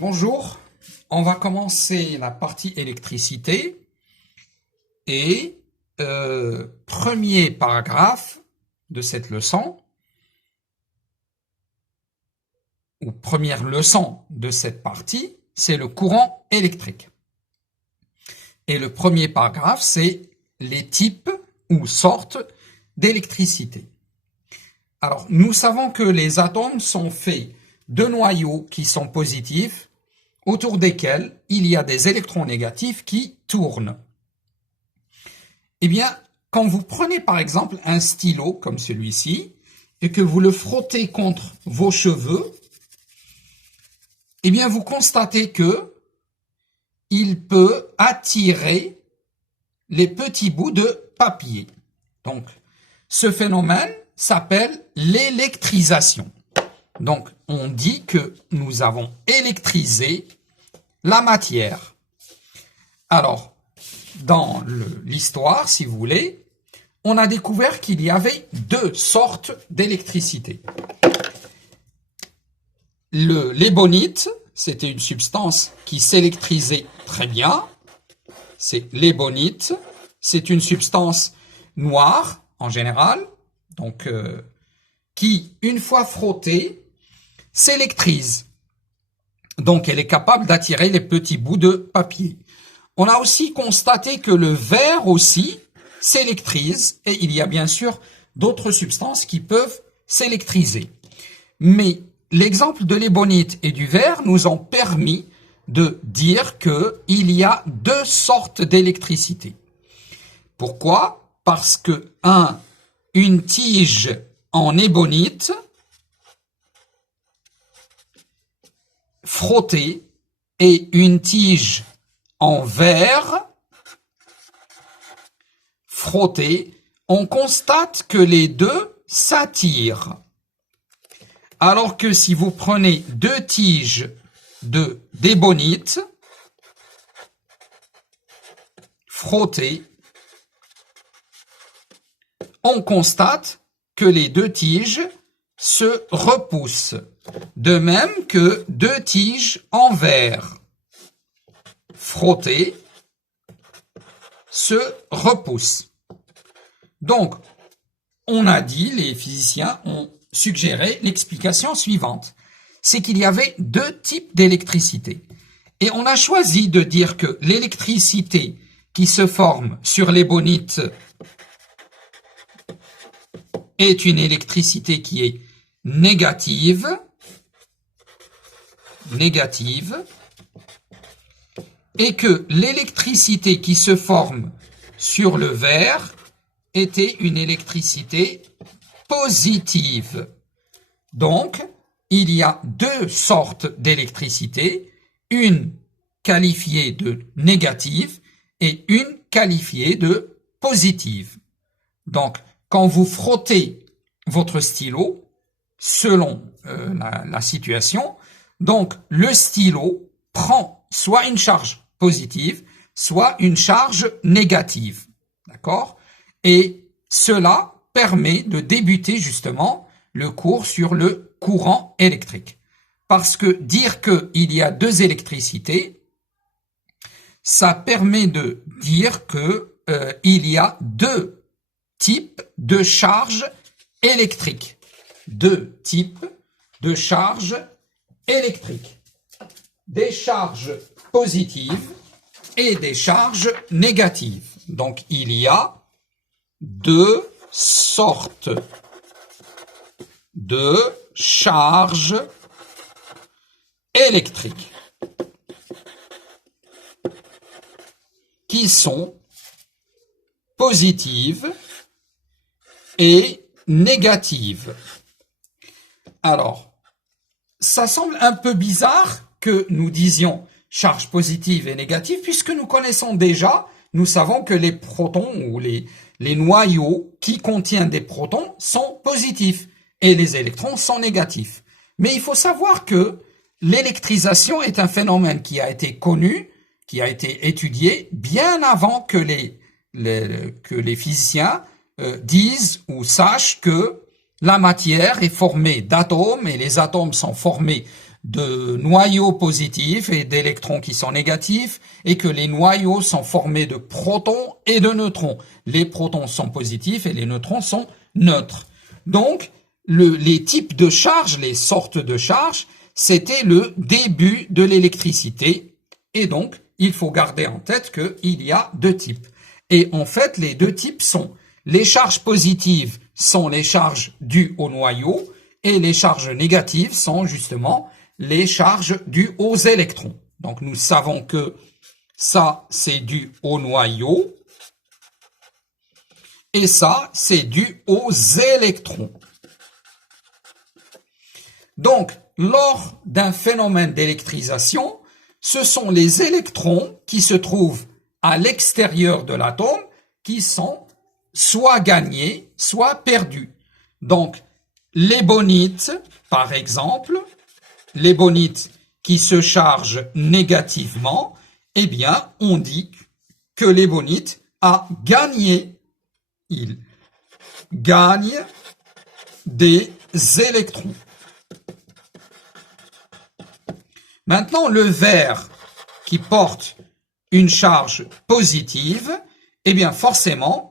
Bonjour, on va commencer la partie électricité et premier paragraphe de cette leçon, ou première leçon de cette partie, c'est le courant électrique. Et le premier paragraphe, c'est les types ou sortes d'électricité. Alors, nous savons que les atomes sont faits de noyaux qui sont positifs, autour desquels il y a des électrons négatifs qui tournent. Eh bien, quand vous prenez par exemple un stylo comme celui-ci et que vous le frottez contre vos cheveux, eh bien vous constatez que il peut attirer les petits bouts de papier. Donc, ce phénomène s'appelle l'électrisation. Donc, on dit que nous avons électrisé la matière. Alors, dans l'histoire, si vous voulez, on a découvert qu'il y avait deux sortes d'électricité. L'ébonite, c'était une substance qui s'électrisait très bien. C'est l'ébonite. C'est une substance noire, en général, donc qui, une fois frottée, s'électrise. Donc, elle est capable d'attirer les petits bouts de papier. On a aussi constaté que le verre aussi s'électrise et il y a bien sûr d'autres substances qui peuvent s'électriser. Mais l'exemple de l'ébonite et du verre nous ont permis de dire qu'il y a deux sortes d'électricité. Pourquoi? Parce que une tige en ébonite frottée et une tige en verre frottée, on constate que les deux s'attirent. Alors que si vous prenez deux tiges d'ébonite frottées, on constate que les deux tiges se repoussent. De même que deux tiges en verre frottées se repoussent. Donc, on a dit, les physiciens ont suggéré l'explication suivante. C'est qu'il y avait deux types d'électricité. Et on a choisi de dire que l'électricité qui se forme sur l'ébonite est une électricité qui est négative, et que l'électricité qui se forme sur le verre était une électricité positive. Donc, il y a deux sortes d'électricité, une qualifiée de négative et une qualifiée de positive. Donc, quand vous frottez votre stylo, selon la situation, donc le stylo prend soit une charge positive, soit une charge négative. D'accord? Et cela permet de débuter justement le cours sur le courant électrique. Parce que dire qu'il y a deux électricités, ça permet de dire que il y a deux types de charges électriques. Deux types de charges électriques. Des charges positives et des charges négatives. Donc, il y a deux sortes de charges électriques qui sont positives et négatives. Alors, ça semble un peu bizarre que nous disions charge positive et négative, puisque nous connaissons déjà, nous savons que les protons ou les noyaux qui contiennent des protons sont positifs et les électrons sont négatifs. Mais il faut savoir que l'électrisation est un phénomène qui a été connu, qui a été étudié bien avant que les physiciens disent ou sachent que la matière est formée d'atomes et les atomes sont formés de noyaux positifs et d'électrons qui sont négatifs, et que les noyaux sont formés de protons et de neutrons. Les protons sont positifs et les neutrons sont neutres. Donc, les types de charges, les sortes de charges, c'était le début de l'électricité. Et donc, il faut garder en tête qu'il y a deux types. Et en fait, les deux types sont les charges positives sont les charges dues au noyau et les charges négatives sont justement les charges dues aux électrons. Donc, nous savons que ça, c'est dû au noyau et ça, c'est dû aux électrons. Donc, lors d'un phénomène d'électrisation, ce sont les électrons qui se trouvent à l'extérieur de l'atome qui sont soit gagnés, soit perdus. Donc, les bonites, par exemple, les bonites qui se chargent négativement, eh bien, on dit que l'ébonite a gagné. Il gagne des électrons. Maintenant, le verre qui porte une charge positive, eh bien forcément,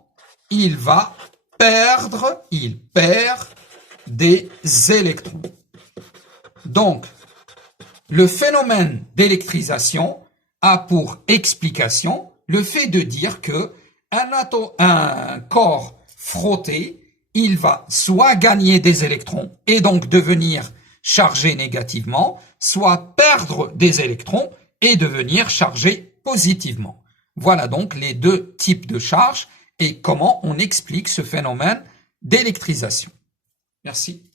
il perd des électrons. Donc, le phénomène d'électrisation a pour explication le fait de dire que un corps frotté, il va soit gagner des électrons et donc devenir chargé négativement, soit perdre des électrons et devenir chargé positivement. Voilà donc les deux types de charges et comment on explique ce phénomène d'électrisation. Merci.